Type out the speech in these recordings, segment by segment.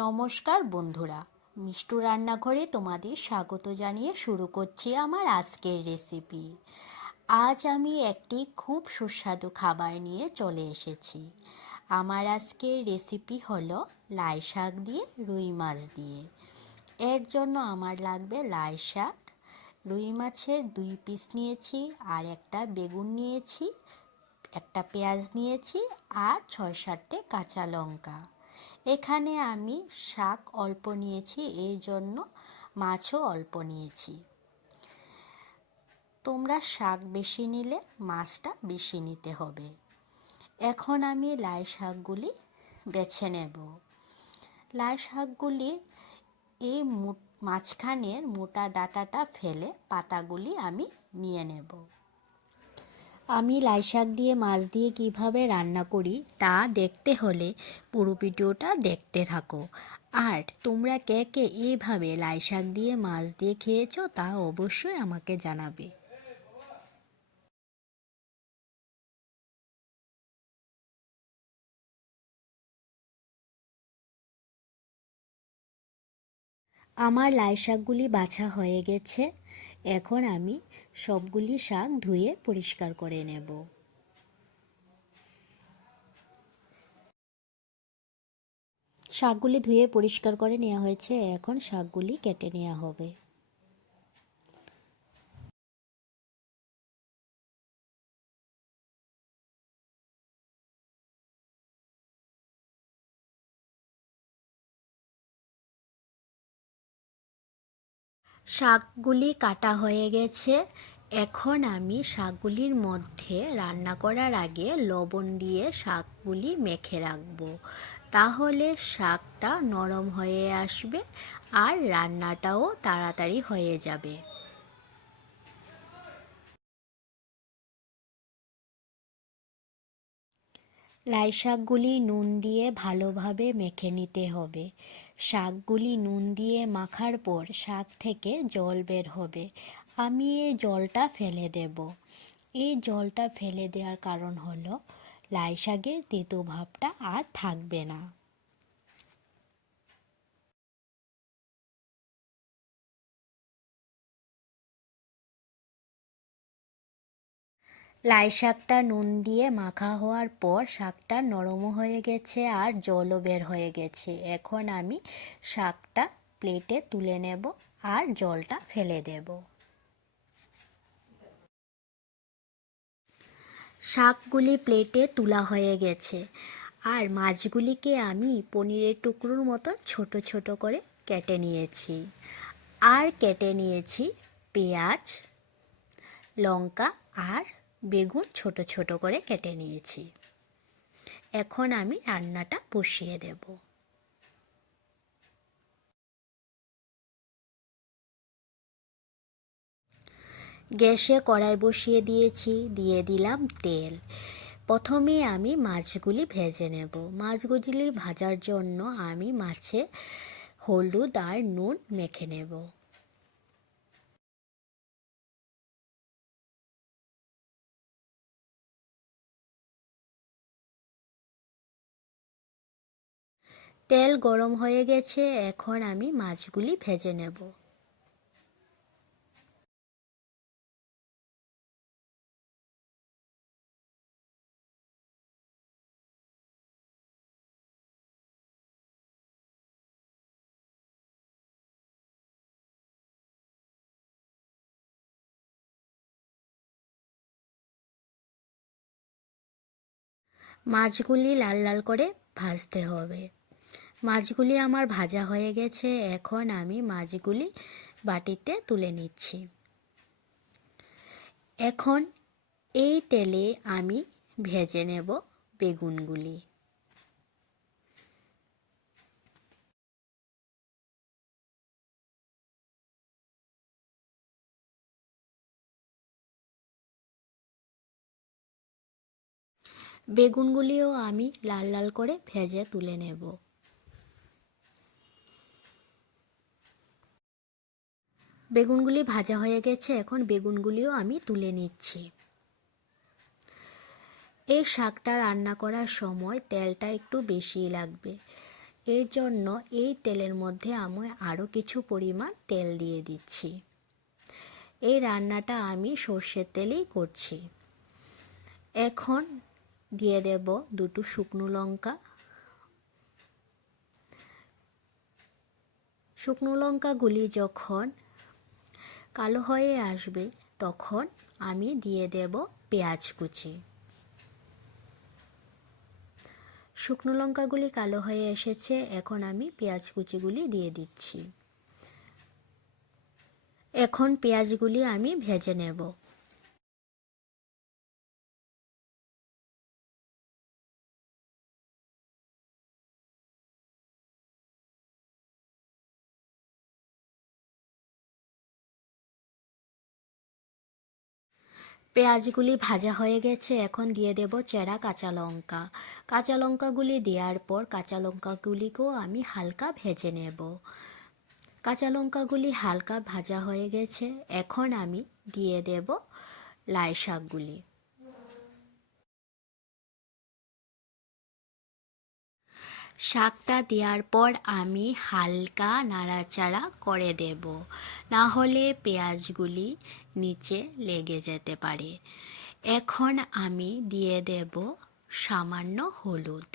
নমস্কার বন্ধুরা, মিষ্টু রান্নাঘরে তোমাদের স্বাগত জানিয়ে শুরু করছি আমার আজকের রেসিপি। আজ আমি একটি খুব সুস্বাদু খাবার নিয়ে চলে এসেছি। আমার আজকের রেসিপি হলো লাই শাক দিয়ে রুই মাছ দিয়ে। এর জন্য আমার লাগবে লাই শাক, রুই মাছের 2 পিস নিয়েছি, আর একটা বেগুন নিয়েছি, একটা পেঁয়াজ নিয়েছি, আর 6-7টে কাঁচা লঙ্কা। এখানে আমি শাক অল্প নিয়েছি, এই জন্য মাছও অল্প নিয়েছি। তোমরা শাক বেশি নিলে মাছটা বেশি নিতে হবে। এখন আমি লাই শাকগুলি বেছে নেব। লাই শাকগুলির এই মাঝখানের মোটা ডাঁটাটা ফেলে পাতাগুলি আমি নিয়ে নেব। আমি লাই শাক দিয়ে মাছ দিয়ে কিভাবে রান্না করি তা দেখতে হলে পুরো ভিডিওটা দেখতে থাকো। আর তোমরা কে কে এইভাবে লাই শাক দিয়ে মাছ দিয়ে খেয়েছো তা অবশ্যই আমাকে জানাবে। আমার লাই শাকগুলি বাছা হয়ে গেছে। এখন আমি সবগুলি শাক ধুয়ে পরিষ্কার করে নেব। শাকগুলি ধুয়ে পরিষ্কার করে নেওয়া হয়েছে, এখন শাকগুলি কেটে নেওয়া হবে। শাকগুলি কাটা হয়ে গেছে। এখন আমি শাকগুলির মধ্যে রান্না করার আগে লবণ দিয়ে শাকগুলি মেখে রাখবো। তাহলে শাকটা নরম হয়ে আসবে আর রান্নাটাও তাড়াতাড়ি হয়ে যাবে। লাই শাকগুলি নুন দিয়ে ভালোভাবে মেখে নিতে হবে। শাকগুলি নুন দিয়ে মাখার পর শাক থেকে জল বের হবে। আমি এই জলটা ফেলে দেব। এই জলটা ফেলে দেওয়ার কারণ হলো লাই শাকের তেতো ভাবটা আর থাকবে না। লাই শাকটা নুন দিয়ে মাখা হওয়ার পর শাকটা নরমও হয়ে গেছে আর জলও বের হয়ে গেছে। এখন আমি শাকটা প্লেটে তুলে নেব আর জলটা ফেলে দেব। শাকগুলি প্লেটে তোলা হয়ে গেছে, আর মাছগুলিকে আমি পনিরের টুকরোর মতো ছোট ছোট করে কেটে নিয়েছি। আর কেটে নিয়েছি পেঁয়াজ, লঙ্কা আর বেগুন ছোট ছোট করে কেটে নিয়েছি। এখন আমি রান্নাটা বসিয়ে দেব। গ্যাসে কড়াই বসিয়ে দিয়েছি, দিয়ে দিলাম তেল। প্রথমে আমি মাছগুলি ভেজে নেব। মাছগুলি ভাজার জন্য আমি মাছে হলুদ আর নুন মেখে নেব। তেল গরম হয়ে গেছে, এখন আমি মাছগুলি ভেজে নেব। মাছগুলি লাল লাল করে ভাজতে হবে। মাছগুলি আমার ভাজা হয়ে গেছে, এখন আমি মাছগুলি বাটিতে তুলে নিচ্ছি। এখন এই তেলে আমি ভেজে নেব বেগুনগুলি। বেগুনগুলিও আমি লাল লাল করে ভেজে তুলে নেব। বেগুনগুলি ভাজা হয়ে গেছে, এখন বেগুনগুলিও আমি তুলে নিচ্ছি। এই শাকটা রান্না করার সময় তেলটা একটু বেশিই লাগবে। এর জন্য এই তেলের মধ্যে আমি আরও কিছু পরিমাণ তেল দিয়ে দিচ্ছি। এই রান্নাটা আমি সর্ষের তেলেই করছি। এখন দিয়ে দেব দুটো শুকনো লঙ্কা। শুকনো লঙ্কাগুলি যখন কালো হয়ে আসবে তখন আমি দিয়ে দেব পেঁয়াজ কুচি। শুকনো লঙ্কাগুলি কালো হয়ে এসেছে, এখন আমি পেঁয়াজ কুচিগুলি দিয়ে দিচ্ছি। এখন পেঁয়াজগুলি আমি ভেজে নেব। পেঁয়াজগুলি ভাজা হয়ে গেছে, এখন দিয়ে দেব চেরা কাঁচা লঙ্কা। কাঁচা লঙ্কাগুলি দেওয়ার পর কাঁচা লঙ্কাগুলিকেও আমি হালকা ভেজে নেব। কাঁচা লঙ্কাগুলি হালকা ভাজা হয়ে গেছে, এখন আমি দিয়ে দেব লাই শাকগুলি। শাকটা দেওয়ার পর আমি হালকা নাড়াচাড়া করে দেব, না হলে পেঁয়াজগুলি নিচে লেগে যেতে পারে। এখন আমি দিয়ে দেব সামান্য হলুদ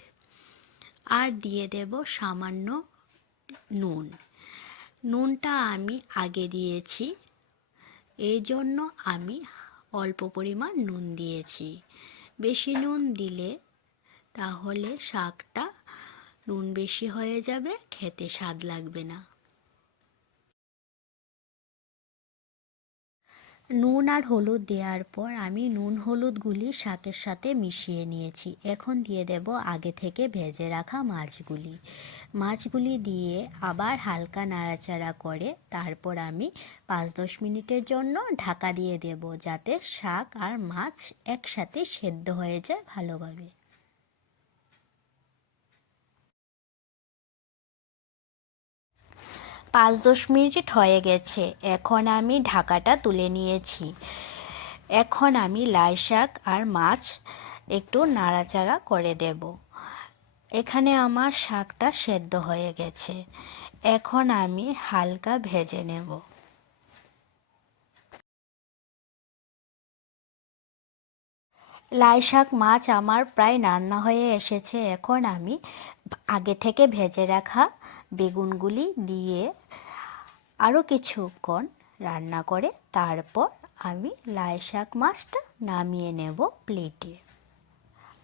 আর দিয়ে দেব সামান্য নুন। নুনটা আমি আগে দিয়েছি, এই জন্য আমি অল্প পরিমাণ নুন দিয়েছি। বেশি নুন দিলে তাহলে শাকটা নুন বেশি হয়ে যাবে, খেতে স্বাদ লাগবে না। নুন আর হলুদ দেওয়ার পর আমি নুন হলুদগুলি শাকের সাথে মিশিয়ে নিয়েছি। এখন দিয়ে দেব আগে থেকে ভেজে রাখা মাছগুলি। মাছগুলি দিয়ে আবার হালকা নাড়াচাড়া করে তারপর আমি 5-10 মিনিটের জন্য ঢাকা দিয়ে দেব, যাতে শাক আর মাছ একসাথে সেদ্ধ হয়ে যায় ভালোভাবে। 5-10 মিনিট হয়ে গেছে, এখন আমি ঢাকাটা তুলে নিয়েছি। এখন আমি লাই শাক আর মাছ একটু নাড়াচাড়া করে দেব। এখানে আমার শাকটা সেদ্ধ হয়ে গেছে, এখন আমি হালকা ভেজে নেব। লাই শাক মাছ আমার প্রায় রান্না হয়ে এসেছে, এখন আমি আগে থেকে ভেজে রাখা বেগুনগুলি দিয়ে আরও কিছুক্ষণ রান্না করে তারপর আমি লাই শাক মাছটা নামিয়ে নেব প্লেটে।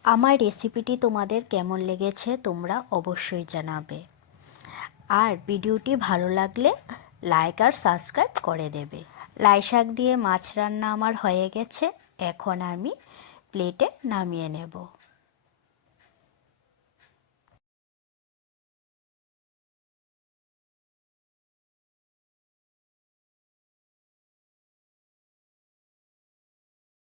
আমার রেসিপিটি তোমাদের কেমন লেগেছে তোমরা অবশ্যই জানাবে, আর ভিডিওটি ভালো লাগলে লাইক আর সাবস্ক্রাইব করে দেবে। লাই শাক দিয়ে মাছ রান্না আমার হয়ে গেছে, এখন আমি প্লেটে নামিয়ে নেব।